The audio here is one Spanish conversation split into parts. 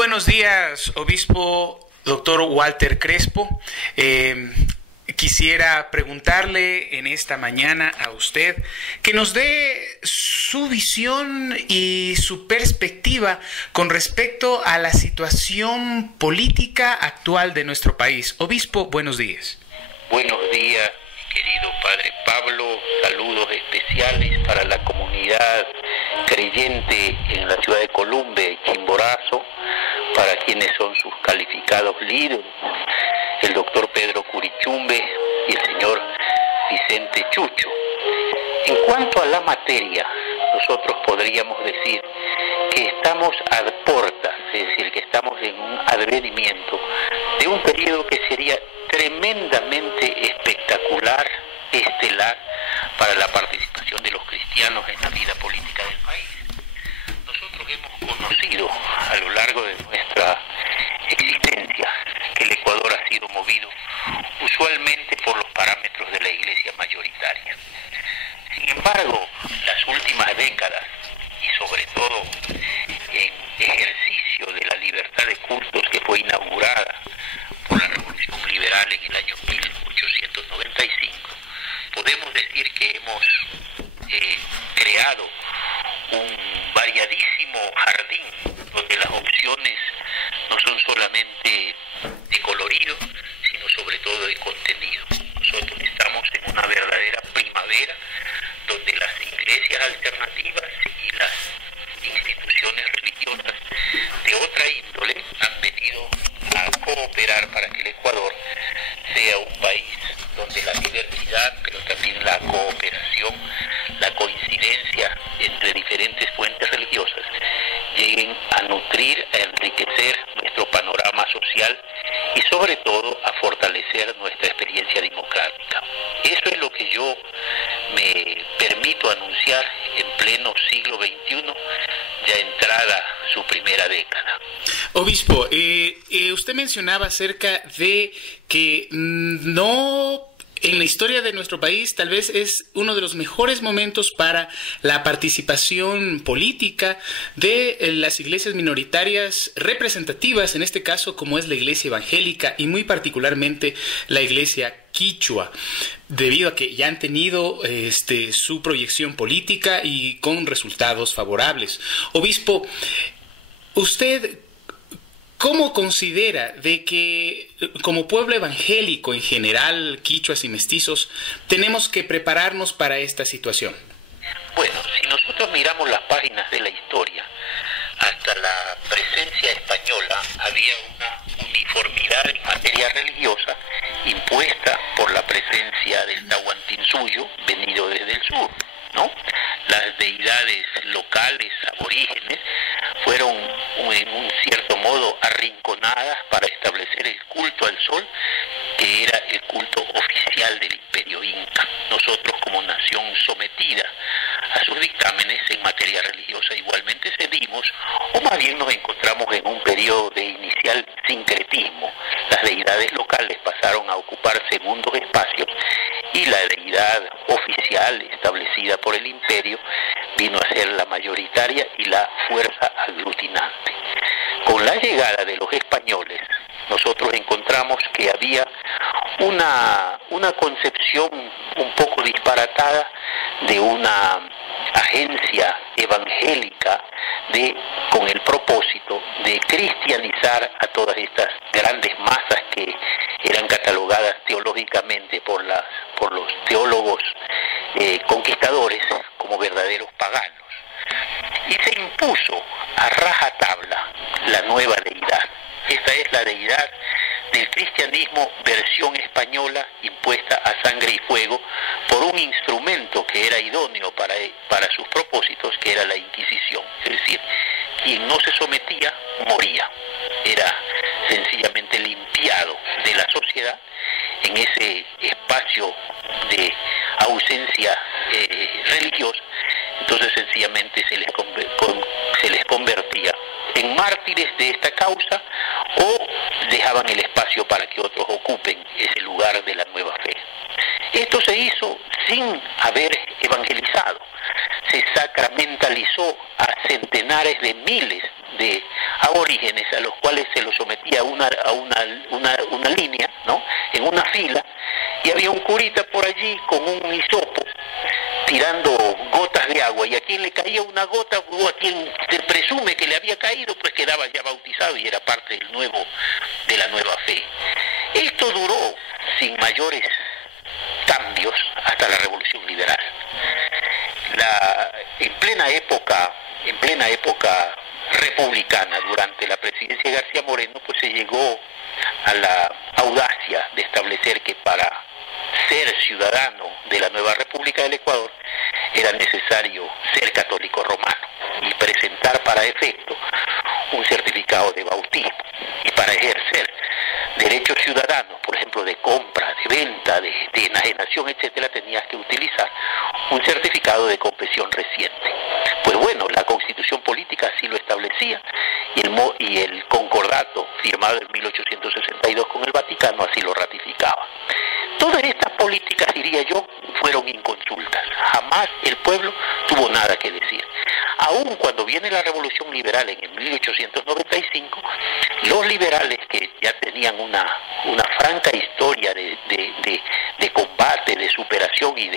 buenos días, obispo doctor Walter Crespo. Quisiera preguntarle en esta mañana a usted que nos dé su visión y su perspectiva con respecto a la situación política actual de nuestro país. Obispo, buenos días. Buenos días, querido Padre Pablo. Saludos especiales para la comunidad creyente en la ciudad de Columbia y Chimborazo, para quienes son sus calificados líderes, el doctor Pedro Curichumbe y el señor Vicente Chucho. En cuanto a la materia, nosotros podríamos decir que estamos a puertas, es decir, que estamos en un advenimiento de un periodo que sería tremendamente espectacular, estelar, para la participación de los cristianos en la vida política del país. Nosotros hemos conocido a lo largo de nuestra existencia que el Ecuador ha sido movido usualmente por los parámetros de la iglesia mayoritaria. Sin embargo, las últimas décadas, y sobre todo en ejercicio de la libertad de cultos que fue inaugurada por la Revolución Liberal en el año 1895, podemos decir que hemos creado un variadísimo jardín donde las opciones no son solamente de colorido, sino sobre todo de contenido. Nosotros estamos en una verdadera primavera donde las iglesias alternativas y las instituciones religiosas de otra índole han venido a cooperar para que el Ecuador sea un país donde la diversidad, pero también la cooperación, la coincidencia entre diferentes fuentes religiosas lleguen a nutrir, a enriquecer nuestro panorama social y sobre todo a fortalecer nuestra experiencia democrática. Eso es lo que yo me permito anunciar en pleno siglo XXI, ya entrada su primera década. Obispo, usted mencionaba acerca de que no... En la historia de nuestro país tal vez es uno de los mejores momentos para la participación política de las iglesias minoritarias representativas, en este caso como es la iglesia evangélica y muy particularmente la iglesia quichua, debido a que ya han tenido su proyección política y con resultados favorables. Obispo, usted... ¿cómo considera de que como pueblo evangélico en general, quichuas y mestizos, tenemos que prepararnos para esta situación? Bueno, si nosotros miramos las páginas de la historia, hasta la presencia española había una uniformidad en materia religiosa impuesta por la presencia del Tahuantinsuyo venido desde el sur, ¿no? Las deidades locales, aborígenes, fueron en un cierto modo arrinconadas para establecer el culto al sol, que era el culto oficial del imperio inca. Nosotros, como nación sometida a sus dictámenes en materia religiosa, igualmente cedimos, o más bien nos encontramos en un periodo de inicial sincretismo. Las deidades locales pasaron a ocupar segundos espacios y la deidad oficial establecida por el imperio vino a ser la mayoritaria y la fuerza aglutinante. Con la llegada de los españoles, nosotros encontramos que había una concepción un poco disparatada de una agencia evangélica con el propósito de cristianizar a todas estas grandes masas que eran catalogadas teológicamente por los teólogos conquistadores como verdaderos paganos. Y se impuso a rajatabla la nueva deidad. Esta es la deidad del cristianismo versión española impuesta a sangre y fuego por un instrumento que era idóneo para sus propósitos, que era la Inquisición. Es decir, quien no se sometía moría. Era sencillamente limpiado de la sociedad en ese espacio de ausencia religiosa. Entonces sencillamente se les convertía en mártires de esta causa o dejaban el espacio para que otros ocupen ese lugar de la nueva fe. Esto se hizo sin haber evangelizado. Se sacramentalizó a centenares de miles de aborígenes a los cuales se los sometía a una línea, ¿no?, en una fila, y había un curita por allí con un hisopo tirando gotas de agua, y a quien le caía una gota, o a quien se presume que le había caído, pues quedaba ya bautizado y era parte de la nueva fe. Esto duró sin mayores cambios hasta la Revolución Liberal. En plena época republicana, durante la presidencia de García Moreno, pues se llegó a la audacia de establecer que para ser ciudadano de la nueva República del Ecuador era necesario ser católico romano y presentar para efecto un certificado de bautismo. Y para ejercer derechos ciudadanos, por ejemplo, de compra, de venta, de enajenación, etcétera, tenías que utilizar un certificado de confesión reciente. Pues bueno, la Constitución Política así lo establecía, y el concordato firmado en 1862 con el Vaticano así lo ratificaba. Todas estas políticas, diría yo, fueron inconsultas. Jamás el pueblo tuvo nada que decir. Aún cuando viene la Revolución Liberal en 1895, los liberales, que ya tenían una franca historia de combate, de superación y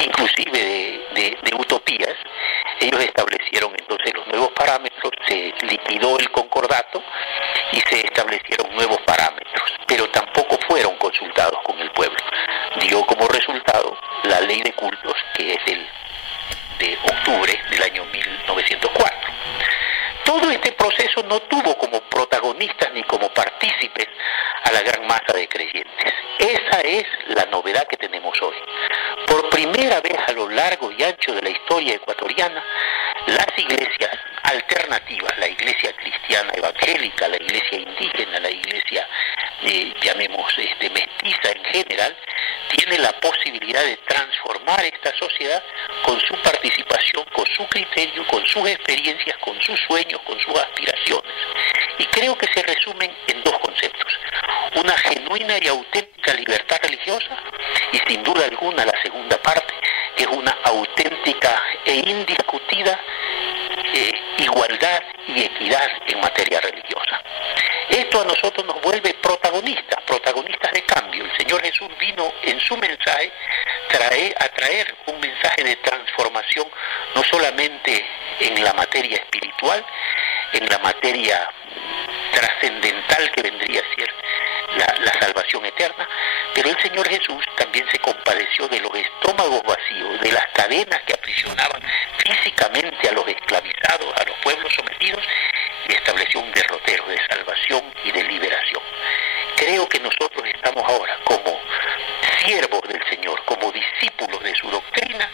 inclusive de utopías, ellos establecieron entonces los nuevos parámetros, se liquidó el concordato y se establecieron nuevos parámetros, pero tampoco fueron consultados con el pueblo. Dio como resultado la ley de cultos, que es de octubre del año 1904. Todo este proceso no tuvo como protagonistas ni como partícipes a la gran masa de creyentes. Esa es la novedad que tenemos hoy. Por primera vez a lo largo y ancho de la historia ecuatoriana, las iglesias alternativas, la iglesia cristiana evangélica, la iglesia indígena, la iglesia, llamemos mestiza en general, tiene la posibilidad de transformar esta sociedad con su participación, con su criterio, con sus experiencias, con sus sueños, con sus aspiraciones. Y creo que se resumen en dos conceptos: una genuina y auténtica libertad religiosa, y sin duda alguna la segunda parte, que es una auténtica e indiscutida igualdad y equidad en materia religiosa. Esto a nosotros nos vuelve protagonistas de cambio. El Señor Jesús vino en su mensaje a traer un mensaje de transformación, no solamente en la materia espiritual, en la materia trascendental que vendría a ser la salvación eterna, pero el Señor Jesús también se compadeció de los estómagos vacíos, de las cadenas que aprisionaban físicamente a los esclavizados, a los pueblos sometidos, y estableció un derrotero de salvación y de liberación. Creo que nosotros estamos ahora como siervos del Señor, como discípulos de su doctrina,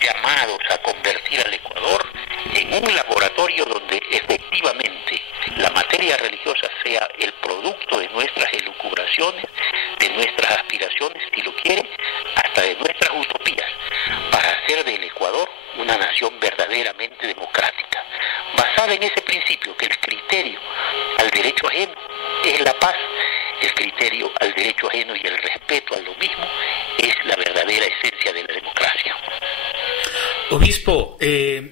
llamados a convertir al Ecuador en un laboratorio donde efectivamente la materia religiosa sea el producto de nuestras elucubraciones, de nuestras aspiraciones, si lo quiere, hasta de nuestras utopías, para hacer del Ecuador una nación verdaderamente democrática, basada en ese principio, que el criterio al derecho ajeno es la paz, el criterio al derecho ajeno y el respeto a lo mismo es la verdadera esencia de la democracia. Obispo,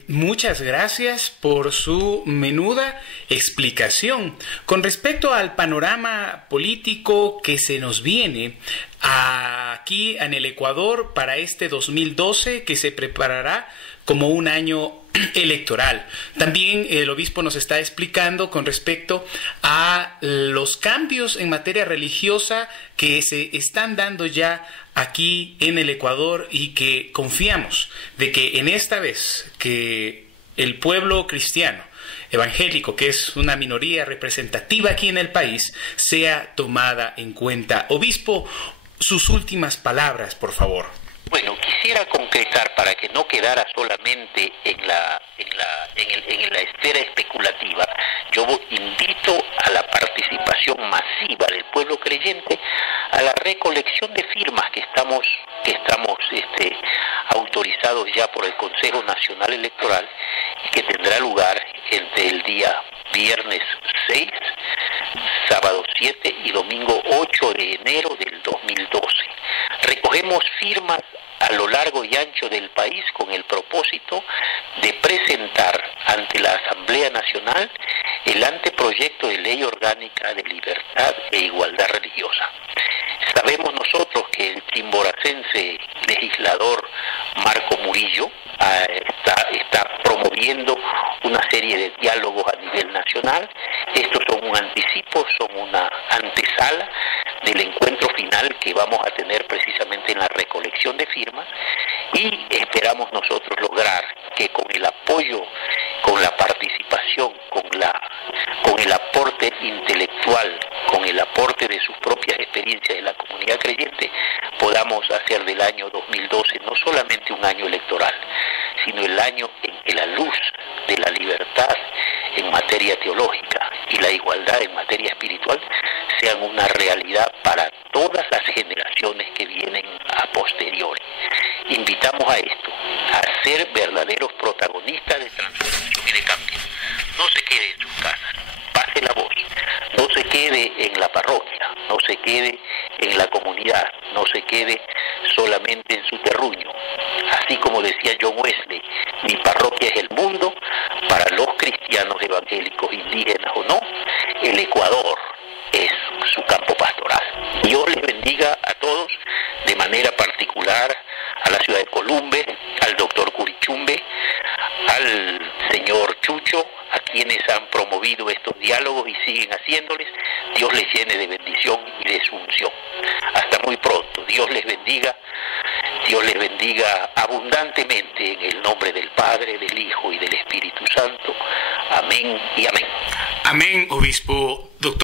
muchas gracias por su menuda explicación. Con respecto al panorama político que se nos viene aquí en el Ecuador para este 2012, que se preparará como un año electoral. También el obispo nos está explicando con respecto a los cambios en materia religiosa que se están dando ya aquí en el Ecuador, y que confiamos de que en esta vez que el pueblo cristiano evangélico, que es una minoría representativa aquí en el país, sea tomada en cuenta. Obispo, sus últimas palabras, por favor. Bueno, quisiera concretar, para que no quedara solamente en la esfera especulativa. Yo invito a la participación masiva del pueblo creyente, a la recolección de firmas que estamos autorizados ya por el Consejo Nacional Electoral, y que tendrá lugar entre el día viernes 6, sábado 7 y domingo 8 de enero del 2012. Recogemos firmas a lo largo y ancho del país con el propósito de presentar ante la Asamblea Nacional el anteproyecto de ley orgánica de libertad e igualdad religiosa. Sabemos nosotros que el chimboracense legislador Marco Murillo está promoviendo una serie de diálogos a nivel nacional. Estos son un anticipo, son una antesala del encuentro final que vamos a tener precisamente en la recolección de firmas, y esperamos nosotros lograr que con el apoyo, con la participación, con el aporte intelectual, con el aporte de sus propias experiencias de la comunidad creyente, podamos hacer del año 2012 no solamente un año electoral, sino el año en que la luz de la libertad en materia teológica y la igualdad en materia espiritual sean una realidad para todas las generaciones que vienen a posteriori. Invitamos a esto, a ser verdaderos protagonistas de transformación y de cambio. No se quede en sus casas, pase la voz, no se quede en la parroquia, no se quede en la comunidad, no se quede solamente en su terruño. Así como decía John Wesley, mi parroquia es el mundo. Para los cristianos evangélicos, indígenas o no, el Ecuador es su campo pastoral. Dios les bendiga a todos, de manera particular a la ciudad de Columbe, al doctor Curichumbe, al señor Chucho, a quienes han promovido estos diálogos y siguen haciéndoles. Dios les llene de bendición y de su unción. Hasta muy pronto. Dios les bendiga abundantemente en el nombre del Padre, del Hijo y del Espíritu Santo. Amén y amén. Amén, obispo